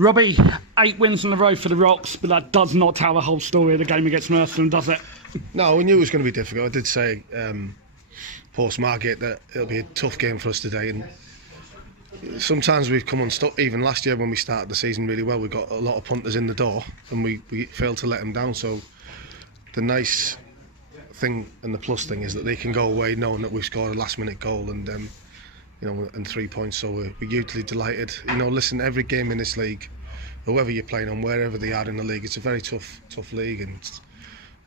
Robbie, 8 wins in a row for the Rocks, but that does not tell the whole story of the game against Merstham, does it? No, we knew it was going to be difficult. I did say post-Margate that it'll be a tough game for us today, and sometimes we've come unstuck. Even last year when we started the season really well, we got a lot of punters in the door and we failed to let them down. So the nice thing and the plus thing is that they can go away knowing that we've scored a last-minute goal and and 3 points. So we're hugely delighted. Listen, every game in this league, whoever you're playing on, wherever they are in the league, it's a very tough league,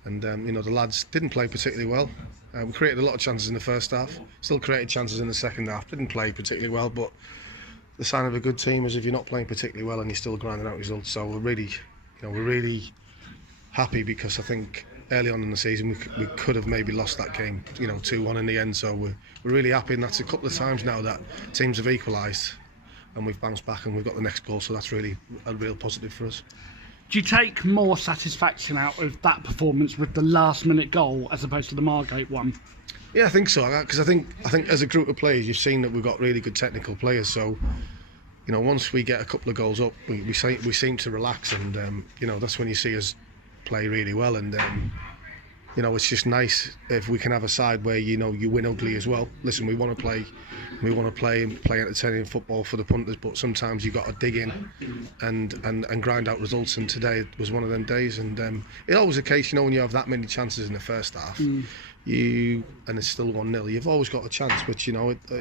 and the lads didn't play particularly well. We created a lot of chances in the first half, still created chances in the second half, didn't play particularly well, but the sign of a good team is if you're not playing particularly well and you're still grinding out results. So we're really happy, because I think early on in the season we could have maybe lost that game 2-1 in the end. So we're really happy, and that's a couple of times now that teams have equalised and we've bounced back and we've got the next goal, so that's really a real positive for us. Do you take more satisfaction out of that performance with the last-minute goal as opposed to the Margate one? Yeah, I think so, because I think as a group of players, you've seen that we've got really good technical players. So once we get a couple of goals up, we seem to relax, and that's when you see us play really well. And it's just nice if we can have a side where you win ugly as well. Listen, we want to play entertaining football for the punters, but sometimes you've got to dig in and grind out results, and today was one of them days. And it's always the case, when you have that many chances in the first half, and it's still 1-0, you've always got a chance, which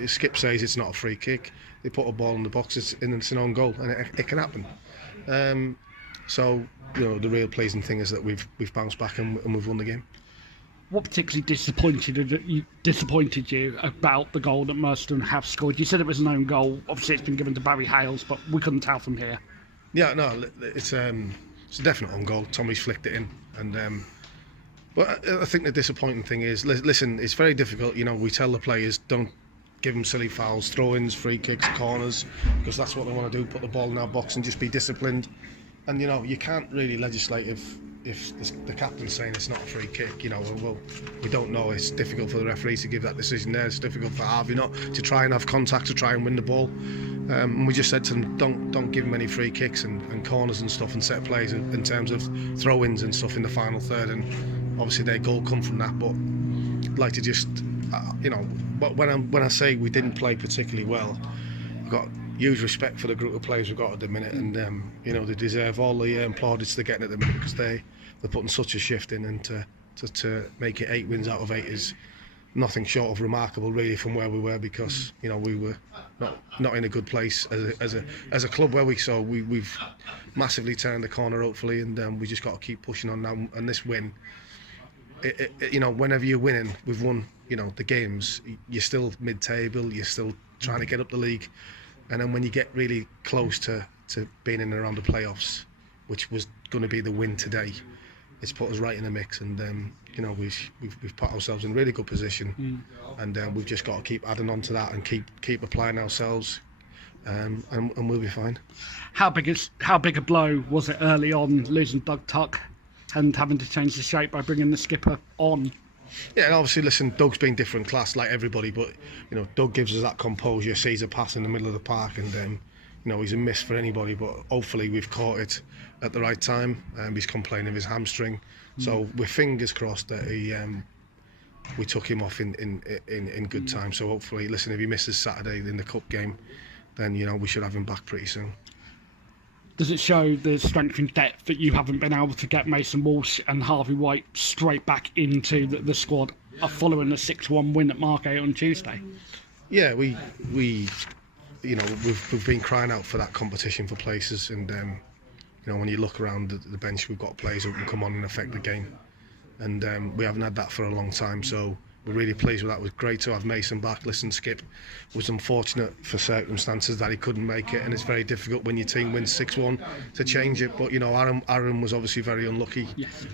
Skip says it's not a free kick, they put a ball in the box, it's an own goal, and it can happen. So the real pleasing thing is that we've bounced back and we've won the game. What particularly disappointed you about the goal that Merstham have scored? You said it was an own goal. Obviously, it's been given to Barry Hales, but we couldn't tell from here. Yeah, no, it's a definite own goal. Tommy's flicked it in, and but I think the disappointing thing is, listen, it's very difficult. We tell the players, don't give them silly fouls, throw-ins, free kicks, corners, because that's what they want to do. Put the ball in our box and just be disciplined. And you can't really legislate if the captain's saying it's not a free kick. Well, we don't know. It's difficult for the referee to give that decision there. It's difficult for Harvey not to try and have contact to try and win the ball. And we just said to them, don't give them any free kicks and corners and stuff and set plays in terms of throw-ins and stuff in the final third. And obviously their goal come from that. But I'd like to just, when I say we didn't play particularly well, I've got huge respect for the group of players we've got at the minute, and they deserve all the plaudits they're getting at the minute, because they're putting such a shift in, and to make it 8 wins out of 8 is nothing short of remarkable, really, from where we were, because we were not in a good place as a club where we've massively turned the corner, hopefully, and we just got to keep pushing on now. And this win, whenever you're winning, we've won the games, you're still mid-table, you're still trying to get up the league. And then when you get really close to being in and around the playoffs, which was going to be the win today, it's put us right in the mix. And we've put ourselves in a really good position, and we've just got to keep adding on to that and keep applying ourselves, and we'll be fine. How big a blow was it early on, losing Doug Tuck and having to change the shape by bringing the skipper on? Yeah, and obviously, listen, Doug's been different class like everybody, but Doug gives us that composure, sees a pass in the middle of the park, and he's a miss for anybody. But hopefully we've caught it at the right time. He's complaining of his hamstring, so we're fingers crossed that we took him off in good time. So hopefully, listen, if he misses Saturday in the cup game, then we should have him back pretty soon. Does it show the strength and depth that you haven't been able to get Mason Walsh and Harvey White straight back into the squad following the 6-1 win at Margate on Tuesday? Yeah, we've been crying out for that competition for places, and when you look around the bench, we've got players who can come on and affect the game, and we haven't had that for a long time. So we're really pleased with that. It was great to have Mason back. Listen, Skip was unfortunate for circumstances that he couldn't make it, and it's very difficult when your team wins 6-1 to change it. But Aaron was obviously very unlucky. Yes.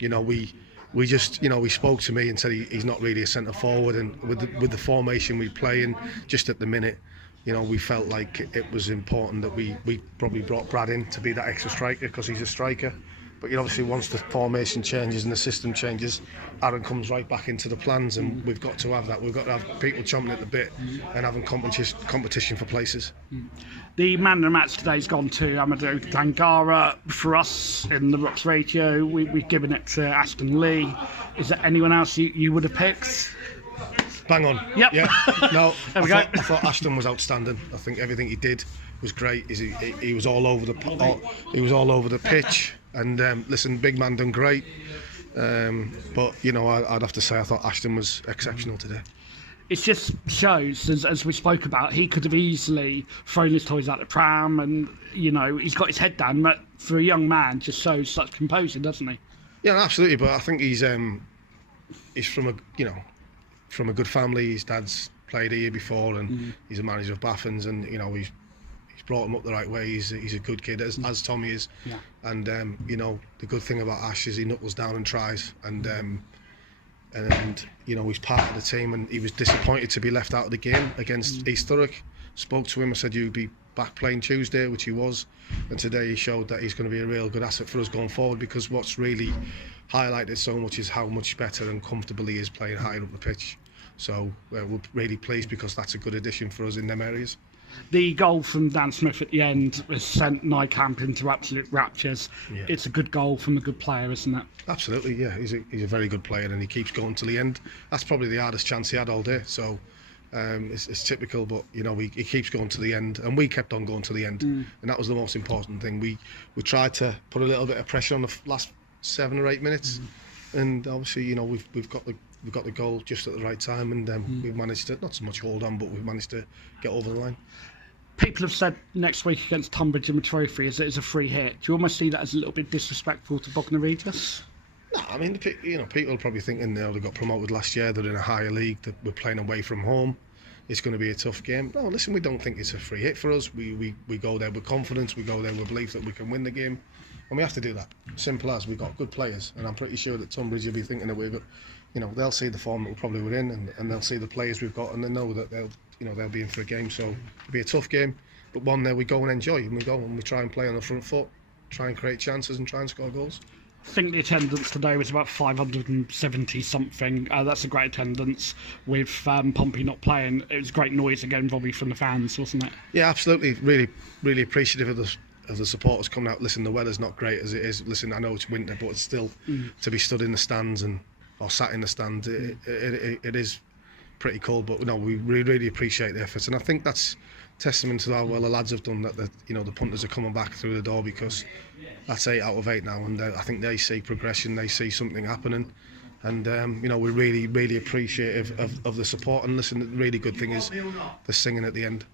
He spoke to me and said he's not really a centre forward, and with the formation we play in, just at the minute, we felt like it was important that we probably brought Brad in to be that extra striker, because he's a striker. But obviously once the formation changes and the system changes, Aaron comes right back into the plans, and we've got to have that. We've got to have people chomping at the bit and having competition for places. The man of the match today's gone to Amadou Tangara. For us in the Rocks Radio, we've given it to Ashton Lee. Is there anyone else you would have picked? Bang on. Yep. Yeah. No, There we go. I thought Ashton was outstanding. I think everything he did was great. He was all over the pitch. And listen, big man done great. But I'd have to say I thought Ashton was exceptional today. It just shows, as we spoke about, he could have easily thrown his toys out the pram, and he's got his head down. But for a young man, just shows such composure, doesn't he? Yeah, absolutely. But I think he's from a good family. His dad's played here before, and he's a manager of Baffins, and he's brought him up the right way. He's a good kid, as Tommy is. Yeah. And the good thing about Ash is he knuckles down and tries, and he's part of the team, and he was disappointed to be left out of the game against East Thurrock. Spoke to him, I said you'd be back playing Tuesday, which he was, and today he showed that he's going to be a real good asset for us going forward, because what's really highlighted so much is how much better and comfortable he is playing higher up the pitch. So we're really pleased, because that's a good addition for us in them areas. The goal from Dan Smith at the end has sent Nykamp into absolute raptures. Yeah. It's a good goal from a good player, isn't it? Absolutely, yeah. He's a very good player, and he keeps going till the end. That's probably the hardest chance he had all day. So it's typical, but he keeps going to the end, and we kept on going to the end, and that was the most important thing. We tried to put a little bit of pressure on the last 7 or 8 minutes, and obviously we've got the goal just at the right time, and we've managed to, not so much hold on, but we've managed to get over the line. People have said next week against Tunbridge in the trophy is a free hit. Do you almost see that as a little bit disrespectful to Bognor Regis? No, I mean, people are probably thinking they got promoted last year, they're in a higher league, that we're playing away from home, it's going to be a tough game. No, listen, we don't think it's a free hit for us. We go there with confidence, we go there with belief that we can win the game, and we have to do that. Simple as. We've got good players, and I'm pretty sure that Tunbridge will be thinking that we've got, they'll see the form that we're probably in, and they'll see the players we've got, and they know that they'll be in for a game. So it'll be a tough game, but one there we go and enjoy, and we try and play on the front foot, try and create chances and try and score goals. I think the attendance today was about 570 something. That's a great attendance with Pompey not playing. It was great noise again, Robbie, from the fans, wasn't it? Yeah, absolutely. Really, really appreciative of the supporters coming out. Listen, the weather's not great as it is. Listen, I know it's winter, but it's still to be stood in the stands or sat in the stands. It is pretty cold, but no, we really appreciate the efforts, and I think that's testament to how well the lads have done. That the punters are coming back through the door, because that's 8 out of 8 now, and I think they see progression, they see something happening, and we're really appreciative of the support. And listen, the really good thing is the singing at the end,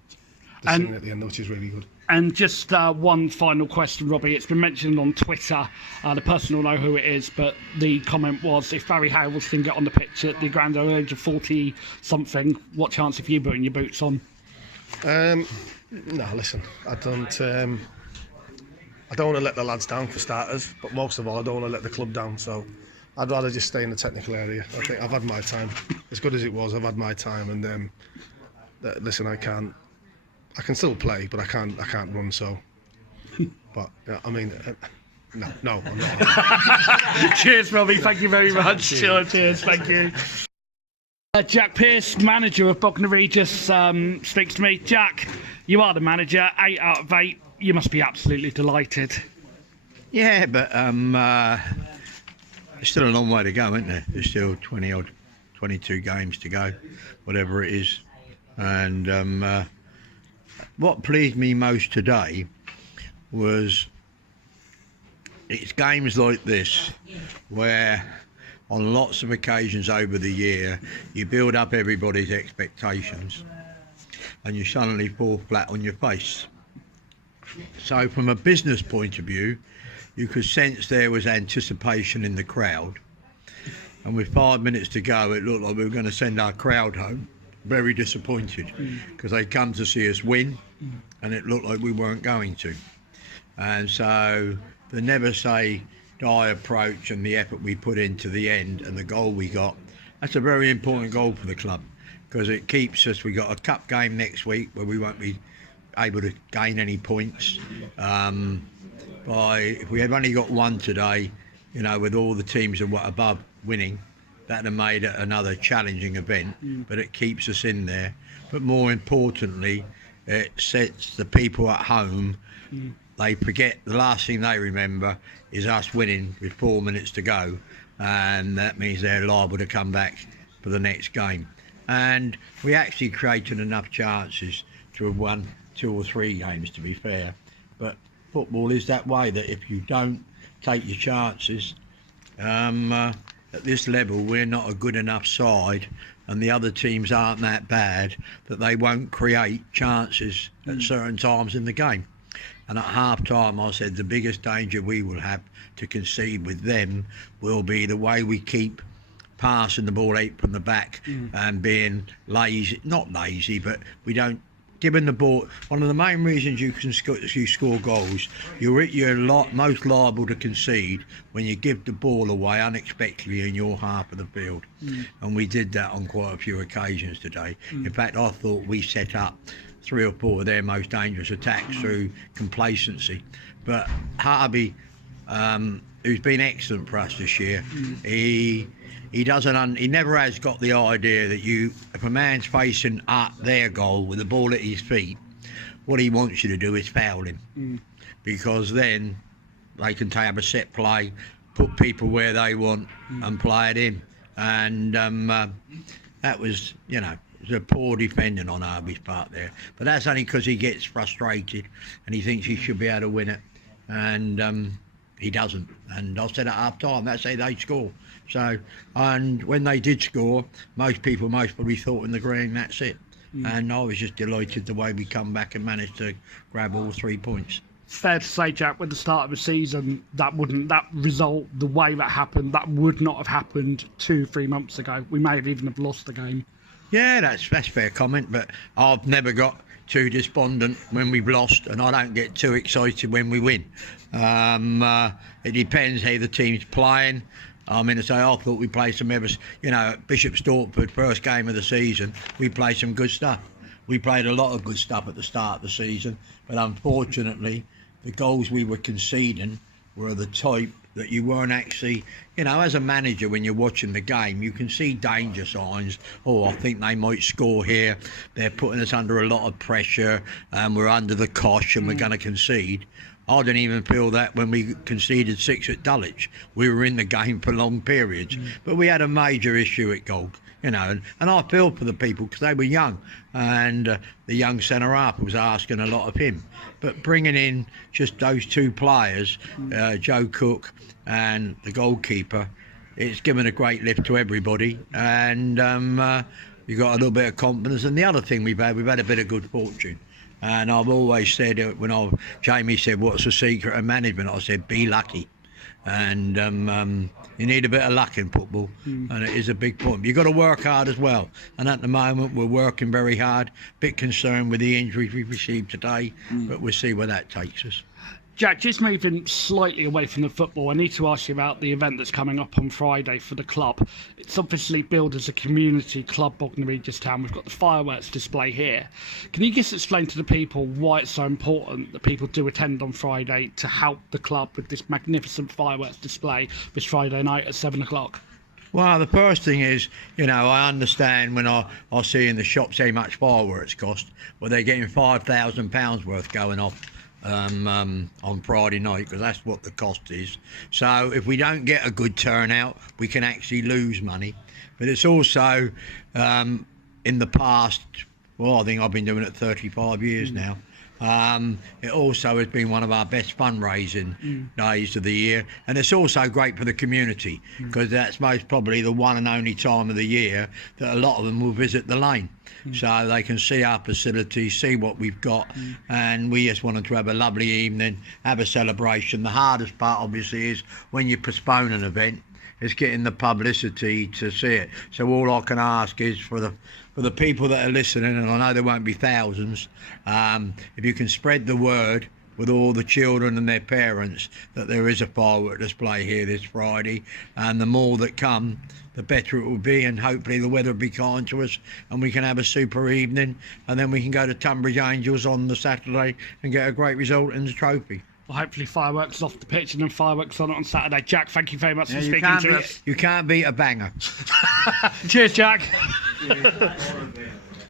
which is really good. And just one final question, Robbie. It's been mentioned on Twitter. The person will know who it is, but the comment was, if Barry Howells can get on the pitch at the grand old age of 40-something, what chance have you putting your boots on? No, listen, I don't want to let the lads down for starters, but most of all, I don't want to let the club down. So I'd rather just stay in the technical area. I think I've had my time. As good as it was, I've had my time, and listen, I can still play, but I can't run. So, but I mean, no, I'm not. Cheers, Robbie. Thank you very much. Cheers. Thank you. Jack Pearce, manager of Bognor Regis, speaks to me. Jack, you are the manager. 8 out of 8. You must be absolutely delighted. Yeah, but there's still a long way to go, isn't there? There's still 22 games to go, whatever it is. And what pleased me most today was it's games like this where on lots of occasions over the year you build up everybody's expectations and you suddenly fall flat on your face. So from a business point of view, you could sense there was anticipation in the crowd, and with 5 minutes to go it looked like we were going to send our crowd home very disappointed, because they come to see us win and it looked like we weren't going to. And so the never say die approach and the effort we put into the end and the goal we got, that's a very important goal for the club, because it keeps us. We got a cup game next week where we won't be able to gain any points, if we had only got one today, you know, with all the teams above winning, that'd have made it another challenging event. But it keeps us in there. But more importantly, it sets the people at home. They forget, the last thing they remember is us winning with 4 minutes to go, and that means they're liable to come back for the next game. And we actually created enough chances to have won 2 or 3 games, to be fair. But football is that way, that if you don't take your chances, at this level we're not a good enough side, and the other teams aren't that bad, that they won't create chances at certain times in the game. And at half time I said the biggest danger we will have to concede with them will be the way we keep passing the ball out from the back and being lazy, not lazy, but we don't giving the ball. One of the main reasons you score goals, you're most liable to concede when you give the ball away unexpectedly in your half of the field. And we did that on quite a few occasions today. In fact, I thought we set up 3 or 4 of their most dangerous attacks through complacency. But Harvey, who's been excellent for us this year, he never has got the idea that if a man's facing up their goal with the ball at his feet, what he wants you to do is foul him, because then they can have a set play, put people where they want and play it in. And that was, you know, it was a poor defending on Harvey's part there. But that's only because he gets frustrated and he thinks he should be able to win it. And he doesn't. And I said at half time, that's how they score. So, and when they did score, most probably thought in the green, that's it. And I was just delighted the way we come back and managed to grab all 3 points. It's fair to say, Jack, with the start of the season, that result, the way that happened, that would not have happened 2-3 months ago. We may have even have lost the game. Yeah, that's fair comment, but I've never got too despondent when we've lost, and I don't get too excited when we win. It depends how the team's playing. I mean, I thought we played some Bishop Stortford, first game of the season, we played some good stuff. We played a lot of good stuff at the start of the season, but unfortunately, the goals we were conceding were the type that you weren't actually, as a manager, when you're watching the game, you can see danger signs. I think they might score here. They're putting us under a lot of pressure, and we're under the cosh and we're going to concede. I didn't even feel that when we conceded 6 at Dulwich. We were in the game for long periods. But we had a major issue at goal, and I feel for the people because they were young, and the young centre-half was asking a lot of him. But bringing in just those 2 players, Joe Cook and the goalkeeper, it's given a great lift to everybody, and you got a little bit of confidence. And the other thing we've had a bit of good fortune. And I've always said, Jamie said, what's the secret of management? I said, be lucky. And you need a bit of luck in football, and it is a big point. You've got to work hard as well. And at the moment, we're working very hard. Bit concerned with the injuries we've received today, but we'll see where that takes us. Jack, just moving slightly away from the football, I need to ask you about the event that's coming up on Friday for the club. It's obviously billed as a community club, Bognor Regis Town. We've got the fireworks display here. Can you just explain to the people why it's so important that people do attend on Friday to help the club with this magnificent fireworks display this Friday night at 7 o'clock? Well, the first thing is, I understand when I see in the shops how much fireworks cost. Well, they're getting £5,000 worth going off on Friday night, because that's what the cost is. So if we don't get a good turnout, we can actually lose money. But it's also in the past, I think I've been doing it 35 years now. It also has been one of our best fundraising days of the year, and it's also great for the community, because that's most probably the one and only time of the year that a lot of them will visit the lane. So they can see our facilities, see what we've got, and we just wanted to have a lovely evening, have a celebration. The hardest part obviously is when you postpone an event, is getting the publicity to see it. So all I can ask is for the people that are listening, and I know there won't be thousands, if you can spread the word with all the children and their parents that there is a firework display here this Friday, and the more that come, the better it will be, and hopefully the weather will be kind to us and we can have a super evening, and then we can go to Tunbridge Angels on the Saturday and get a great result in the trophy. Well, hopefully fireworks off the pitch and then fireworks on it on Saturday. Jack, thank you very much for you speaking can't to beat, us. you can't beat a banger. Cheers, Jack.